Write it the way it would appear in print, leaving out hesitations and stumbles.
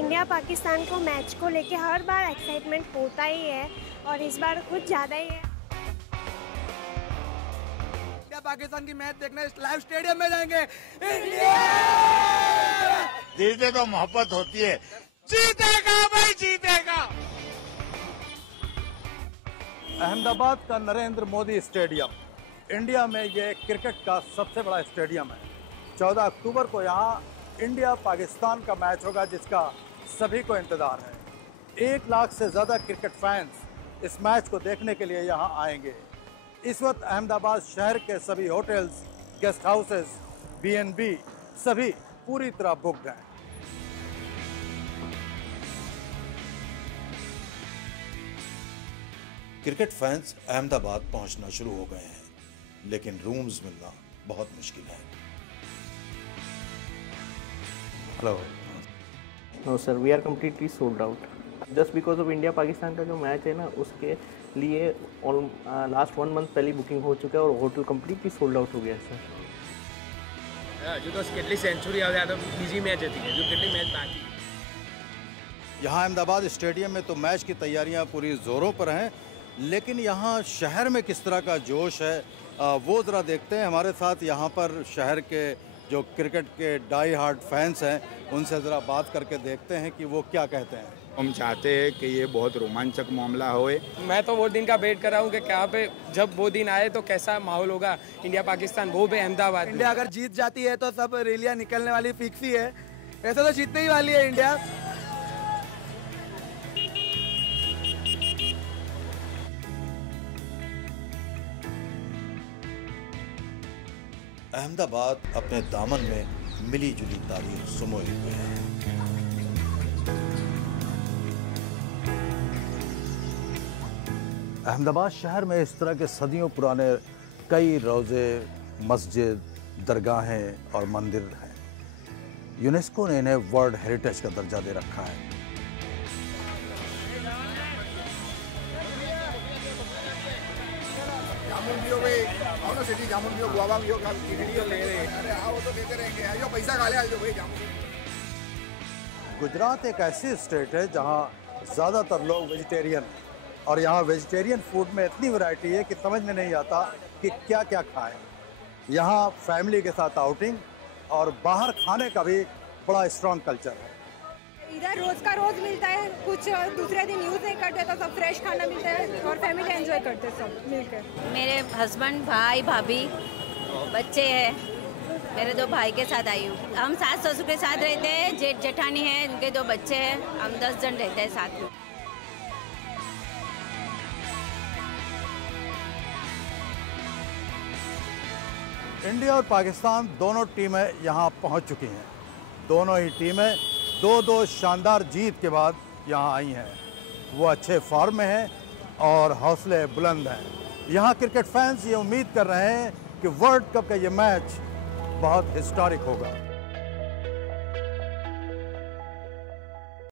India Pakistan को match को लेके हर बार एक्साइटमेंट होता ही है और इस बार कुछ ज़्यादा ही है। इंडिया पाकिस्तान की मैच देखने लाइव स्टेडियम में जाएंगे। इंडिया दिल से तो मोहब्बत होती है। जीतेगा भाई, जीतेगा। अहमदाबाद का नरेंद्र मोदी स्टेडियम इंडिया में ये क्रिकेट का सबसे बड़ा स्टेडियम है। 14 अक्टूबर को यहाँ इंडिया पाकिस्तान का मैच होगा जिसका सभी को इंतजार है। 1 लाख से ज़्यादा क्रिकेट फैंस इस मैच को देखने के लिए यहाँ आएंगे। इस वक्त अहमदाबाद शहर के सभी होटल्स, गेस्ट हाउसेस, B&B सभी पूरी तरह बुक्ड हैं। क्रिकेट फैंस अहमदाबाद पहुंचना शुरू हो गए हैं, लेकिन रूम्स मिलना बहुत मुश्किल है। Hello. No sir, we are completely sold out just because of India Pakistan का जो मैच है ना, उसके लिए लास्ट 1 मंथ पहले बुकिंग हो चुका है और होटल कम्प्लीटली सोल्ड आउट हो गया है सर। जो तो કેટલી સેન્ચુરી આવે આ તો બીજી મેચ હતી કે જો કેટલી મેચ બાકી। यहाँ अहमदाबाद स्टेडियम में तो मैच की तैयारियां पूरी जोरों पर हैं, लेकिन यहाँ शहर में किस तरह का जोश है वो ज़रा देखते हैं। हमारे साथ यहाँ पर शहर के जो क्रिकेट के डाई हार्ड फैंस हैं उनसे ज़रा बात करके देखते हैं कि वो क्या कहते हैं। हम चाहते हैं कि ये बहुत रोमांचक मामला होए। मैं तो वो दिन का वेट कर रहा हूँ कि क्या पे जब वो दिन आए तो कैसा माहौल होगा इंडिया पाकिस्तान, वो भी अहमदाबाद। इंडिया अगर जीत जाती है तो सब रैलियां निकलने वाली फिक्स ही है। ऐसा तो जीतने ही वाली है इंडिया। अहमदाबाद अपने दामन में मिली जुली तारीख सुमोए हुए है। अहमदाबाद शहर में इस तरह के सदियों पुराने कई रोज़े, मस्जिद, दरगाहें और मंदिर हैं। यूनेस्को ने इन्हें वर्ल्ड हेरिटेज का दर्जा दे रखा है। गुजरात एक ऐसी स्टेट है जहां ज़्यादातर लोग वेजिटेरियन हैं और यहाँ वेजिटेरियन फूड में इतनी वैरायटी है कि समझ में नहीं आता कि क्या क्या खाएं। यहाँ फैमिली के साथ आउटिंग और बाहर खाने का भी बड़ा स्ट्रॉन्ग कल्चर है। इधर रोज का रोज मिलता है, कुछ दूसरे दिन यूज नहीं करते तो सब फ्रेश खाना मिलता है और फैमिली एंजॉय करते सब मिलकर। मेरे हस्बैंड, भाई, भाभी, बच्चे हैं। मेरे 2 भाई के साथ आई हूँ। हम सास ससुर के साथ रहते हैं, जेठ जेठानी है, उनके 2 बच्चे हैं। हम 10 जन रहते हैं साथ में। इंडिया और पाकिस्तान दोनों टीमें यहाँ पहुँच चुकी हैं। दोनों ही टीमें 2-2 शानदार जीत के बाद यहाँ आई हैं। वो अच्छे फॉर्म में हैं और हौसले बुलंद हैं। यहाँ क्रिकेट फैंस ये उम्मीद कर रहे हैं कि वर्ल्ड कप का ये मैच बहुत हिस्टोरिक होगा।